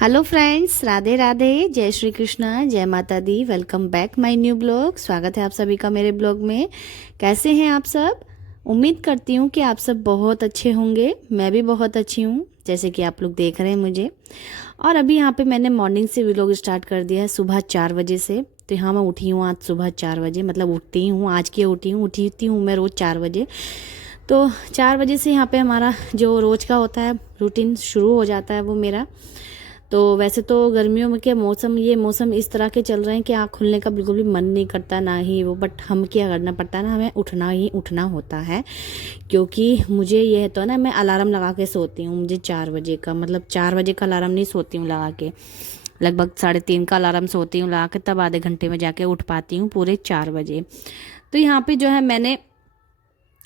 Hello friends, Radhe Radhe, जय श्री कृष्णा, जय माता दी। Welcome back my new blog. स्वागत है आप सभी का मेरे ब्लॉग में। कैसे हैं आप सब? उम्मीद करती हूँ कि आप सब बहुत अच्छे होंगे। मैं भी बहुत अच्छी हूँ, जैसे कि आप लोग देख रहे हैं मुझे। और अभी यहाँ पे मैंने मॉर्निंग से व्लॉग स्टार्ट कर दिया है सुबह 4 बजे से। तो यहाँ मैं उठी हूँ आज सुबह 4 बजे, मतलब उठती हूँ, आज की उठी हूँ मैं रोज़ 4 बजे। तो 4 बजे से यहाँ पे हमारा जो रोज़ का होता है रूटीन शुरू हो जाता है वो मेरा। तो वैसे तो गर्मियों में के मौसम, ये मौसम इस तरह के चल रहे हैं कि आँख खुलने का बिल्कुल भी मन नहीं करता, ना ही वो। बट हम क्या करना पड़ता है ना, हमें उठना ही उठना होता है। क्योंकि मुझे ये है तो ना, मैं अलार्म लगा के सोती हूँ। मुझे 4 बजे का, मतलब 4 बजे का अलार्म नहीं सोती हूँ लगा के, लगभग 3:30 का अलार्म सोती हूँ लगा के, तब आधे घंटे में जाके उठ पाती हूँ पूरे 4 बजे। तो यहाँ पे जो है मैंने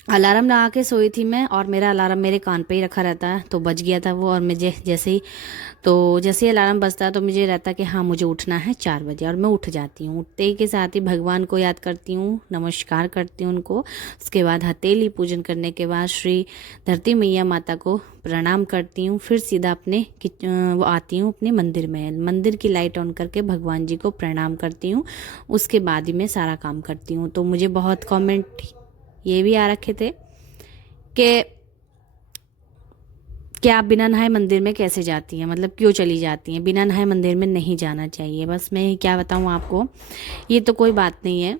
अलार्म लगा के सोई थी मैं, और मेरा अलार्म मेरे कान पे ही रखा रहता है, तो बज गया था वो। और मुझे जैसे ही अलार्म बजता है तो मुझे रहता है कि हाँ मुझे उठना है 4 बजे, और मैं उठ जाती हूँ। उठते ही के साथ ही भगवान को याद करती हूँ, नमस्कार करती हूँ उनको। उसके बाद हथेली पूजन करने के बाद श्री धरती मैया माता को प्रणाम करती हूँ। फिर सीधा अपने वो आती हूँ अपने मंदिर में, मंदिर की लाइट ऑन करके भगवान जी को प्रणाम करती हूँ। उसके बाद ही मैं सारा काम करती हूँ। तो मुझे बहुत कमेंट ये भी आ रखे थे कि आप बिना नहाए मंदिर में कैसे जाती हैं, मतलब क्यों चली जाती हैं? बिना नहाए मंदिर में नहीं जाना चाहिए। बस मैं क्या बताऊँ आपको, ये तो कोई बात नहीं है।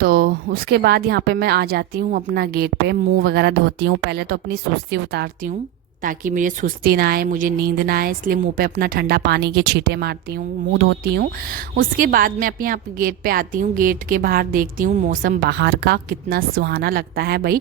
तो उसके बाद यहाँ पे मैं आ जाती हूँ अपना गेट पे, मुंह वगैरह धोती हूँ। पहले तो अपनी सुस्ती उतारती हूँ ताकि मुझे सुस्ती ना आए, मुझे नींद ना आए, इसलिए मुंह पे अपना ठंडा पानी के छींटे मारती हूँ, मुंह धोती हूँ। उसके बाद मैं अपने यहाँ पे गेट पे आती हूँ। गेट के बाहर देखती हूँ मौसम बाहर का कितना सुहाना लगता है भाई।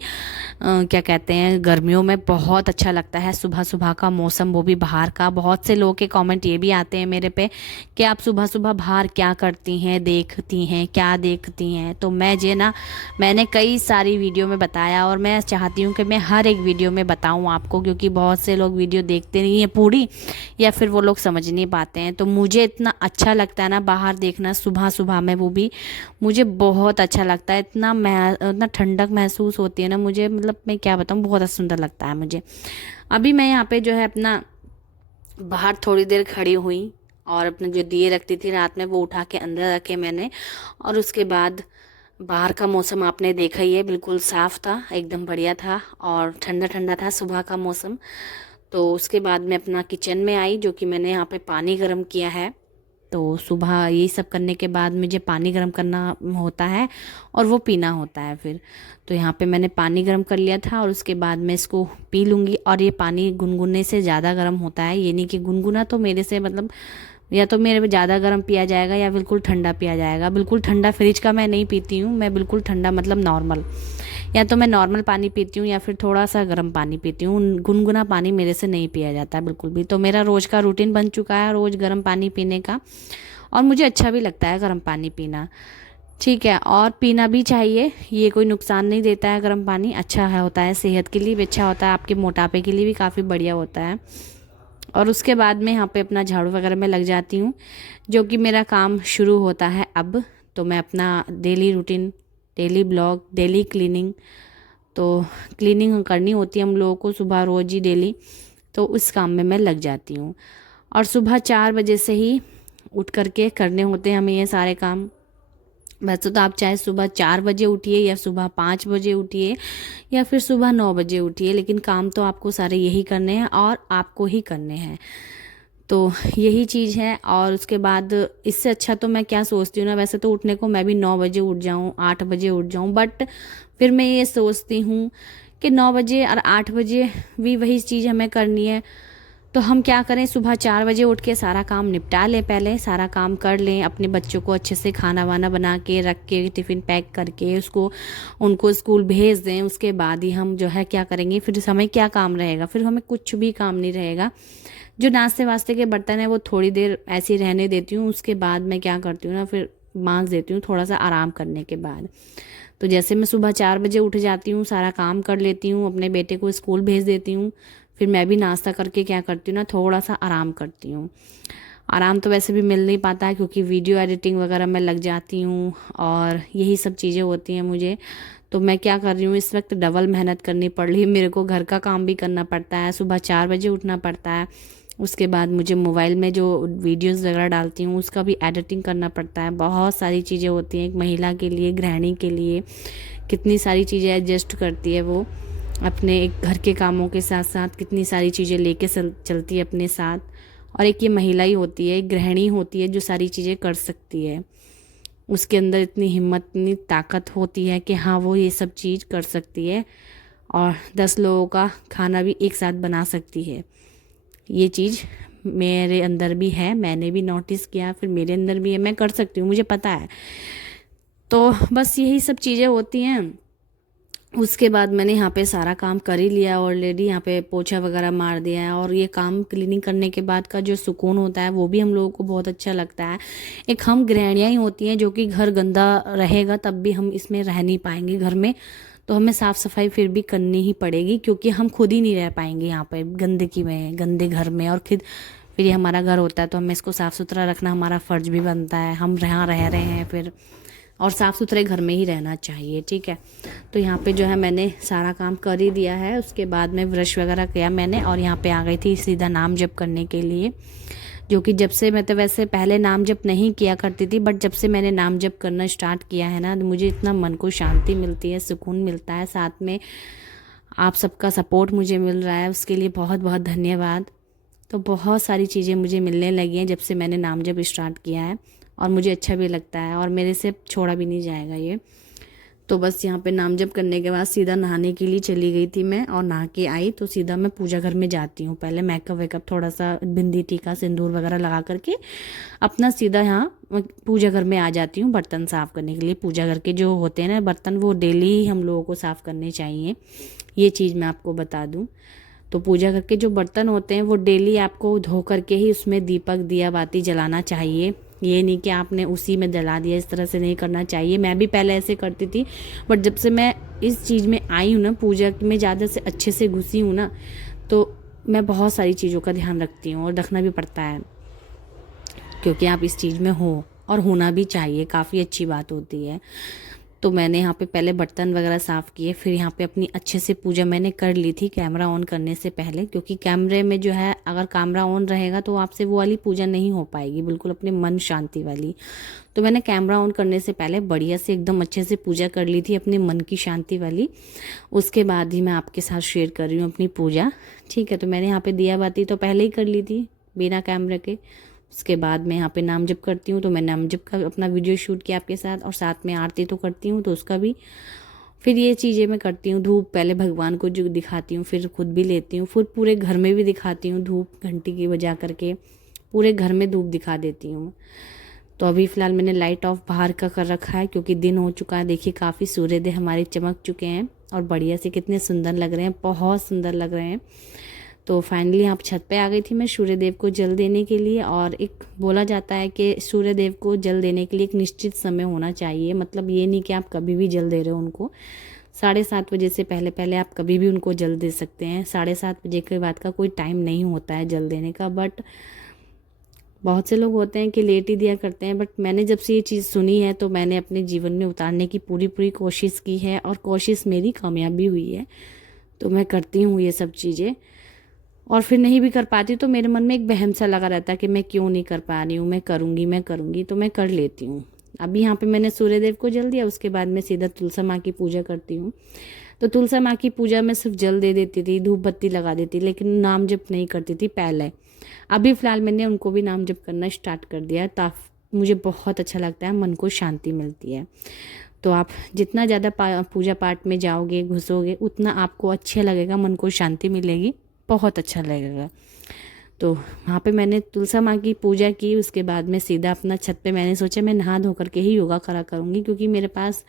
क्या कहते हैं, गर्मियों में बहुत अच्छा लगता है सुबह सुबह का मौसम, वो भी बाहर का। बहुत से लोगों के कमेंट ये भी आते हैं मेरे पे कि आप सुबह सुबह बाहर क्या करती हैं, देखती हैं, क्या देखती हैं। तो मैंने कई सारी वीडियो में बताया, और मैं चाहती हूँ कि मैं हर एक वीडियो में बताऊँ आपको, क्योंकि बहुत से लोग वीडियो देखते नहीं हैं पूरी, या फिर वो लोग समझ नहीं पाते हैं। तो मुझे इतना अच्छा लगता है ना बाहर देखना सुबह सुबह में, वो भी मुझे बहुत अच्छा लगता है। इतना ठंडक महसूस होती है ना मुझे, मतलब मैं क्या बताऊँ, बहुत सुंदर लगता है मुझे। अभी मैं यहाँ पे जो है अपना बाहर थोड़ी देर खड़ी हुई, और अपने जो दिए रखती थी रात में वो उठा के अंदर रखे मैंने। और उसके बाद बाहर का मौसम आपने देखा ही है, बिल्कुल साफ था, एकदम बढ़िया था, और ठंडा ठंडा था सुबह का मौसम। तो उसके बाद मैं अपना किचन में आई, जो कि मैंने यहाँ पे पानी गर्म किया है। तो सुबह यही सब करने के बाद मुझे पानी गर्म करना होता है, और वो पीना होता है फिर। तो यहाँ पे मैंने पानी गर्म कर लिया था, और उसके बाद मैं इसको पी लूँगी। और ये पानी गुनगुने से ज़्यादा गर्म होता है, ये नहीं कि गुनगुना तो मेरे से, मतलब या तो मेरे ज़्यादा गर्म पिया जाएगा या बिल्कुल ठंडा पिया जाएगा। बिल्कुल ठंडा फ्रिज का मैं नहीं पीती हूँ, मैं बिल्कुल ठंडा मतलब नॉर्मल, या तो मैं नॉर्मल पानी पीती हूँ या फिर थोड़ा सा गर्म पानी पीती हूँ। गुनगुना पानी मेरे से नहीं पिया जाता बिल्कुल भी। तो मेरा रोज़ का रूटीन बन चुका है रोज़ गर्म पानी पीने का, और मुझे अच्छा भी लगता है गर्म पानी पीना। ठीक है, और पीना भी चाहिए, ये कोई नुकसान नहीं देता है। गर्म पानी अच्छा है, होता है सेहत के लिए भी अच्छा होता है, आपके मोटापे के लिए भी काफ़ी बढ़िया होता है। और उसके बाद में यहाँ पे अपना झाड़ू वगैरह में लग जाती हूँ, जो कि मेरा काम शुरू होता है अब। तो मैं अपना daily routine, daily blog, daily cleaning, तो क्लीनिंग करनी होती है हम लोगों को सुबह रोज़ ही डेली। तो उस काम में मैं लग जाती हूँ, और सुबह 4 बजे से ही उठ करके करने होते हैं हमें ये सारे काम। वैसे तो आप चाहे सुबह 4 बजे उठिए, या सुबह 5 बजे उठिए, या फिर सुबह 9 बजे उठिए, लेकिन काम तो आपको सारे यही करने हैं, और आपको ही करने हैं। तो यही चीज़ है। और उसके बाद इससे अच्छा तो मैं क्या सोचती हूँ ना, वैसे तो उठने को मैं भी 9 बजे उठ जाऊँ, 8 बजे उठ जाऊँ, बट फिर मैं ये सोचती हूँ कि 9 बजे और 8 बजे भी वही चीज़ हमें करनी है। तो हम क्या करें, सुबह 4 बजे उठ के सारा काम निपटा लें, पहले सारा काम कर लें, अपने बच्चों को अच्छे से खाना वाना बना के रख के, टिफ़िन पैक करके उसको उनको स्कूल भेज दें। उसके बाद ही हम जो है क्या करेंगे, फिर समय क्या काम रहेगा, फिर हमें कुछ भी काम नहीं रहेगा। जो नाश्ते वास्ते के बर्तन है वो थोड़ी देर ऐसे ही रहने देती हूँ। उसके बाद मैं क्या करती हूँ ना, फिर मांज देती हूँ थोड़ा सा आराम करने के बाद। तो जैसे मैं सुबह 4 बजे उठ जाती हूँ, सारा काम कर लेती हूँ, अपने बेटे को स्कूल भेज देती हूँ। फिर मैं भी नाश्ता करके क्या करती हूँ ना, थोड़ा सा आराम करती हूँ। आराम तो वैसे भी मिल नहीं पाता है, क्योंकि वीडियो एडिटिंग वगैरह में लग जाती हूँ, और यही सब चीज़ें होती हैं मुझे। तो मैं क्या कर रही हूँ, इस वक्त डबल मेहनत करनी पड़ रही है मेरे को। घर का काम भी करना पड़ता है, सुबह 4 बजे उठना पड़ता है, उसके बाद मुझे मोबाइल में जो वीडियोस वगैरह डालती हूँ उसका भी एडिटिंग करना पड़ता है। बहुत सारी चीज़ें होती हैं एक महिला के लिए, गृहिणी के लिए कितनी सारी चीज़ें एडजस्ट करती है वो अपने एक घर के कामों के साथ साथ, कितनी सारी चीज़ें लेके चलती है अपने साथ। और एक ये महिला ही होती है, एक गृहिणी होती है जो सारी चीज़ें कर सकती है। उसके अंदर इतनी हिम्मत, इतनी ताकत होती है कि हाँ वो ये सब चीज़ कर सकती है और 10 लोगों का खाना भी एक साथ बना सकती है। ये चीज़ मेरे अंदर भी है, मैंने भी नोटिस किया, फिर मेरे अंदर भी है, मैं कर सकती हूँ, मुझे पता है। तो बस यही सब चीज़ें होती हैं। उसके बाद मैंने यहाँ पे सारा काम कर ही लिया ऑलरेडी, यहाँ पे पोछा वगैरह मार दिया है। और ये काम क्लीनिंग करने के बाद का जो सुकून होता है वो भी हम लोगों को बहुत अच्छा लगता है। एक हम गृहिणियाँ ही होती हैं जो कि घर गंदा रहेगा तब भी हम इसमें रह नहीं पाएंगे घर में, तो हमें साफ़ सफाई फिर भी करनी ही पड़ेगी क्योंकि हम खुद ही नहीं रह पाएंगे यहाँ पे गंदगी में, गंदे घर में। और फिर ये हमारा घर होता है तो हमें इसको साफ़ सुथरा रखना हमारा फ़र्ज भी बनता है। हम यहाँ रह रहे हैं फिर, और साफ़ सुथरे घर में ही रहना चाहिए, ठीक है। तो यहाँ पे जो है मैंने सारा काम कर ही दिया है। उसके बाद में ब्रश वगैरह किया मैंने और यहाँ पे आ गई थी सीधा नाम जप करने के लिए, जो कि जब से मैं तो वैसे पहले नाम जप नहीं किया करती थी, बट जब से मैंने नाम जप करना स्टार्ट किया है ना, मुझे इतना मन को शांति मिलती है, सुकून मिलता है। साथ में आप सबका सपोर्ट मुझे मिल रहा है, उसके लिए बहुत बहुत धन्यवाद। तो बहुत सारी चीज़ें मुझे मिलने लगी हैं जब से मैंने नाम जप स्टार्ट किया है और मुझे अच्छा भी लगता है और मेरे से छोड़ा भी नहीं जाएगा ये। तो बस यहाँ पे नाम जप करने के बाद सीधा नहाने के लिए चली गई थी मैं, और नहा के आई तो सीधा मैं पूजा घर में जाती हूँ। पहले मेकअप वेकअप थोड़ा सा बिंदी टीका सिंदूर वगैरह लगा करके अपना सीधा यहाँ पूजा घर में आ जाती हूँ बर्तन साफ़ करने के लिए। पूजा घर के जो होते हैं ना बर्तन वो डेली ही हम लोगों को साफ़ करने चाहिए, ये चीज़ मैं आपको बता दूँ। तो पूजा घर के जो बर्तन होते हैं वो डेली आपको धो करके ही उसमें दीपक दिया बाती जलाना चाहिए। ये नहीं कि आपने उसी में जला दिया, इस तरह से नहीं करना चाहिए। मैं भी पहले ऐसे करती थी, बट जब से मैं इस चीज़ में आई हूँ ना, पूजा में ज़्यादा से अच्छे से घुसी हूँ ना, तो मैं बहुत सारी चीज़ों का ध्यान रखती हूँ और रखना भी पड़ता है क्योंकि आप इस चीज़ में हो और होना भी चाहिए, काफ़ी अच्छी बात होती है। तो मैंने यहाँ पे पहले बर्तन वगैरह साफ़ किए, फिर यहाँ पे अपनी अच्छे से पूजा मैंने कर ली थी कैमरा ऑन करने से पहले, क्योंकि कैमरे में जो है अगर कैमरा ऑन रहेगा तो आपसे वो वाली पूजा नहीं हो पाएगी, बिल्कुल अपने मन शांति वाली। तो मैंने कैमरा ऑन करने से पहले बढ़िया से एकदम अच्छे से पूजा कर ली थी अपने मन की शांति वाली। उसके बाद ही मैं आपके साथ शेयर कर रही हूँ अपनी पूजा, ठीक है। तो मैंने यहाँ पर दिया बाती तो पहले ही कर ली थी बिना कैमरे के। उसके बाद मैं यहाँ पे नाम जप करती हूँ, तो मैं नाम जप का अपना वीडियो शूट किया आपके साथ, और साथ में आरती तो करती हूँ तो उसका भी। फिर ये चीज़ें मैं करती हूँ, धूप पहले भगवान को जो दिखाती हूँ फिर खुद भी लेती हूँ, फिर पूरे घर में भी दिखाती हूँ धूप, घंटी की बजा करके पूरे घर में धूप दिखा देती हूँ। तो अभी फ़िलहाल मैंने लाइट ऑफ बाहर का कर रखा है क्योंकि दिन हो चुका है। देखिए काफ़ी सूर्योदय हमारे चमक चुके हैं और बढ़िया से कितने सुंदर लग रहे हैं, बहुत सुंदर लग रहे हैं। तो फाइनली यहाँ छत पे आ गई थी मैं सूर्यदेव को जल देने के लिए। और एक बोला जाता है कि सूर्यदेव को जल देने के लिए एक निश्चित समय होना चाहिए, मतलब ये नहीं कि आप कभी भी जल दे रहे हो उनको। 7:30 बजे से पहले पहले आप कभी भी उनको जल दे सकते हैं। 7:30 बजे के बाद का कोई टाइम नहीं होता है जल देने का, बट बहुत से लोग होते हैं कि लेट ही दिया करते हैं। बट मैंने जब से ये चीज़ सुनी है तो मैंने अपने जीवन में उतारने की पूरी पूरी कोशिश की है और कोशिश मेरी कामयाब भी हुई है। तो मैं करती हूँ ये सब चीज़ें, और फिर नहीं भी कर पाती तो मेरे मन में एक वहम सा लगा रहता है कि मैं क्यों नहीं कर पा रही हूँ, मैं करूँगी, तो मैं कर लेती हूँ। अभी यहाँ पे मैंने सूर्यदेव को जल दिया, उसके बाद मैं सीधा तुलसा माँ की पूजा करती हूँ। तो तुलसा माँ की पूजा में सिर्फ जल दे देती थी, धूप बत्ती लगा देती, लेकिन नाम जप नहीं करती थी पहले। अभी फ़िलहाल मैंने उनको भी नाम जप करना स्टार्ट कर दिया, ताकि मुझे बहुत अच्छा लगता है, मन को शांति मिलती है। तो आप जितना ज़्यादा पूजा पाठ में जाओगे, घुसोगे, उतना आपको अच्छा लगेगा, मन को शांति मिलेगी, बहुत अच्छा लगेगा। तो वहाँ पे मैंने तुलसा माँ की पूजा की। उसके बाद में सीधा अपना छत पे मैंने सोचा मैं नहा धो करके ही योगा करा करूँगी, क्योंकि मेरे पास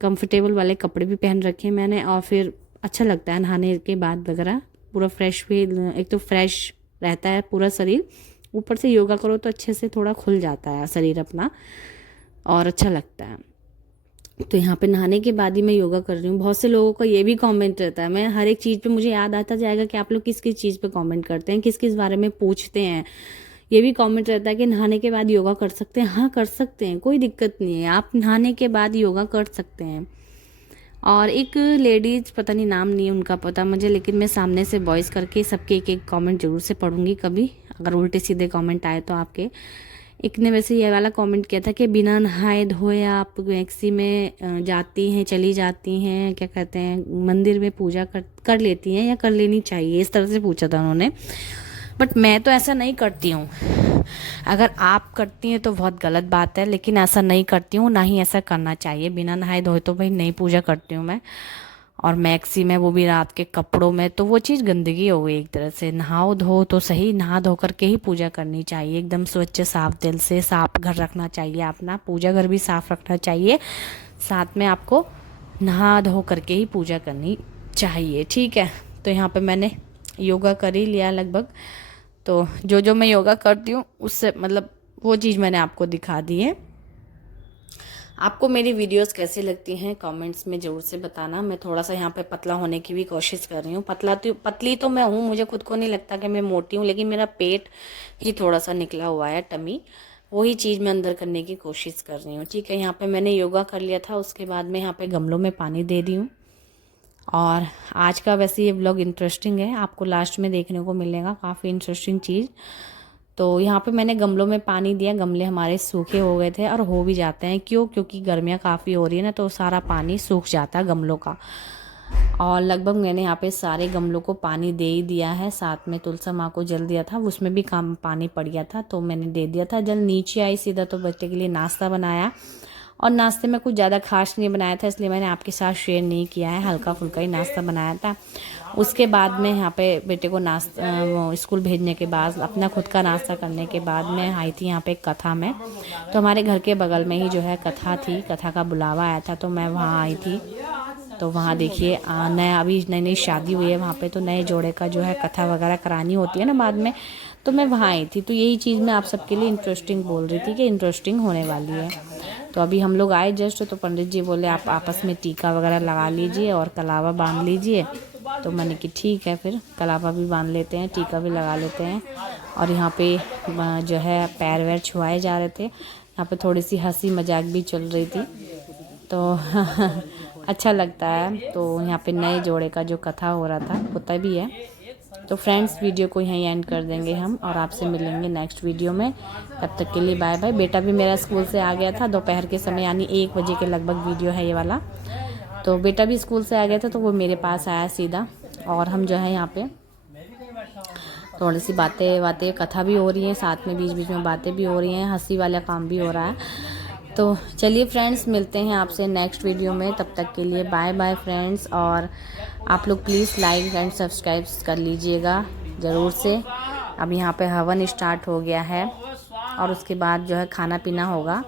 कंफर्टेबल वाले कपड़े भी पहन रखे हैं मैंने, और फिर अच्छा लगता है नहाने के बाद वगैरह, पूरा फ्रेश भी, एक तो फ्रेश रहता है पूरा शरीर, ऊपर से योगा करो तो अच्छे से थोड़ा खुल जाता है शरीर अपना और अच्छा लगता है। तो यहाँ पे नहाने के बाद ही मैं योगा कर रही हूँ। बहुत से लोगों का ये भी कमेंट रहता है, मैं हर एक चीज़ पे मुझे याद आता जाएगा कि आप लोग किस किस चीज़ पे कमेंट करते हैं, किस किस बारे में पूछते हैं। ये भी कमेंट रहता है कि नहाने के बाद योगा कर सकते हैं। हाँ कर सकते हैं, कोई दिक्कत नहीं है, आप नहाने के बाद योगा कर सकते हैं। और एक लेडीज़, पता नहीं नाम नहीं है उनका पता मुझे, लेकिन मैं सामने से वॉइस करके सबके एक एक कमेंट ज़रूर से पढ़ूंगी कभी, अगर उल्टे सीधे कमेंट आए तो आपके। एक ने वैसे ये वाला कमेंट किया था कि बिना नहाए धोए आप मैक्सी में जाती हैं, चली जाती हैं, क्या कहते हैं, मंदिर में पूजा कर लेती हैं या कर लेनी चाहिए, इस तरह से पूछा था उन्होंने। बट मैं तो ऐसा नहीं करती हूँ। अगर आप करती हैं तो बहुत गलत बात है, लेकिन ऐसा नहीं करती हूँ, ना ही ऐसा करना चाहिए। बिना नहाए धोए तो भाई नहीं पूजा करती हूँ मैं। और मैक्सी में, वो भी रात के कपड़ों में, तो वो चीज़ गंदगी हो गई एक तरह से। नहाओ धो तो सही, नहा धो करके ही पूजा करनी चाहिए, एकदम स्वच्छ साफ दिल से। साफ घर रखना चाहिए अपना, पूजा घर भी साफ रखना चाहिए, साथ में आपको नहा धो करके ही पूजा करनी चाहिए, ठीक है। तो यहाँ पे मैंने योगा कर ही लिया लगभग। तो जो जो मैं योगा करती हूँ उससे मतलब वो चीज़ मैंने आपको दिखा दी है। आपको मेरी वीडियोस कैसी लगती हैं कमेंट्स में ज़रूर से बताना। मैं थोड़ा सा यहाँ पे पतला होने की भी कोशिश कर रही हूँ। पतली तो मैं हूँ, मुझे खुद को नहीं लगता कि मैं मोटी हूँ, लेकिन मेरा पेट ही थोड़ा सा निकला हुआ है, टमी, वही चीज़ मैं अंदर करने की कोशिश कर रही हूँ, ठीक है। यहाँ पे मैंने योगा कर लिया था, उसके बाद मैं यहाँ पे गमलों में पानी दे दी हूँ। और आज का वैसे ये व्लॉग इंटरेस्टिंग है, आपको लास्ट में देखने को मिलेगा काफ़ी इंटरेस्टिंग चीज़। तो यहाँ पे मैंने गमलों में पानी दिया, गमले हमारे सूखे हो गए थे और हो भी जाते हैं, क्योंकि गर्मियाँ काफ़ी हो रही है ना, तो सारा पानी सूख जाता है गमलों का। और लगभग मैंने यहाँ पे सारे गमलों को पानी दे ही दिया है। साथ में तुलसा माँ को जल दिया था, उसमें भी काम पानी पड़ गया था, तो मैंने दे दिया था। जल नीचे आई सीधा तो बच्चे के लिए नाश्ता बनाया, और नाश्ते में कुछ ज़्यादा खास नहीं बनाया था, इसलिए मैंने आपके साथ शेयर नहीं किया है, हल्का फुल्का ही नाश्ता बनाया था। उसके बाद में यहाँ पे बेटे को नाश्ता स्कूल भेजने के बाद, अपना खुद का नाश्ता करने के बाद मैं आई थी यहाँ पे कथा में। तो हमारे घर के बगल में ही जो है कथा थी, कथा का बुलावा आया था, तो मैं वहाँ आई थी। तो वहाँ देखिए नया, अभी नई नई शादी हुई है वहाँ पे, तो नए जोड़े का जो है कथा वगैरह करानी होती है ना बाद में, तो मैं वहाँ आई थी। तो यही चीज़ मैं आप सबके लिए इंटरेस्टिंग बोल रही थी कि इंटरेस्टिंग होने वाली है। तो अभी हम लोग आए जस्ट, तो पंडित जी बोले आप आपस में टीका वगैरह लगा लीजिए और कलावा बांध लीजिए। तो मैंने कि ठीक है, फिर कलावा भी बांध लेते हैं, टीका भी लगा लेते हैं। और यहाँ पे जो है पैर वैर छुआए जा रहे थे, यहाँ पे थोड़ी सी हंसी मजाक भी चल रही थी, तो अच्छा लगता है। तो यहाँ पे नए जोड़े का जो कथा हो रहा था, होता भी है। तो फ्रेंड्स, वीडियो को यहीं एंड कर देंगे हम, और आपसे मिलेंगे नेक्स्ट वीडियो में। तब तक के लिए बाय बाय। बेटा भी मेरा स्कूल से आ गया था दोपहर के समय, यानी 1 बजे के लगभग वीडियो है ये वाला। तो बेटा भी स्कूल से आ गया था, तो वो मेरे पास आया सीधा, और हम जो है यहाँ पे थोड़ी सी बातें कथा भी हो रही है, साथ में बीच बीच में बातें भी हो रही हैं, हंसी वाला काम भी हो रहा है। तो चलिए फ्रेंड्स, मिलते हैं आपसे नेक्स्ट वीडियो में, तब तक के लिए बाय बाय फ्रेंड्स। और आप लोग प्लीज़ लाइक एंड सब्सक्राइब कर लीजिएगा ज़रूर से। अब यहाँ पे हवन स्टार्ट हो गया है, और उसके बाद जो है खाना पीना होगा,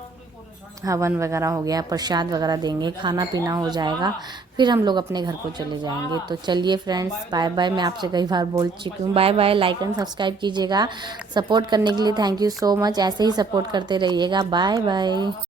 हवन वगैरह हो गया, प्रसाद वगैरह देंगे, खाना पीना हो जाएगा, फिर हम लोग अपने घर को चले जाएंगे। तो चलिए फ्रेंड्स, बाय बाय। मैं आपसे कई बार बोल चुकी हूँ, bye bye. Like and subscribe कीजिएगा, सपोर्ट करने के लिए थैंक यू सो मच, ऐसे ही सपोर्ट करते रहिएगा। Bye bye.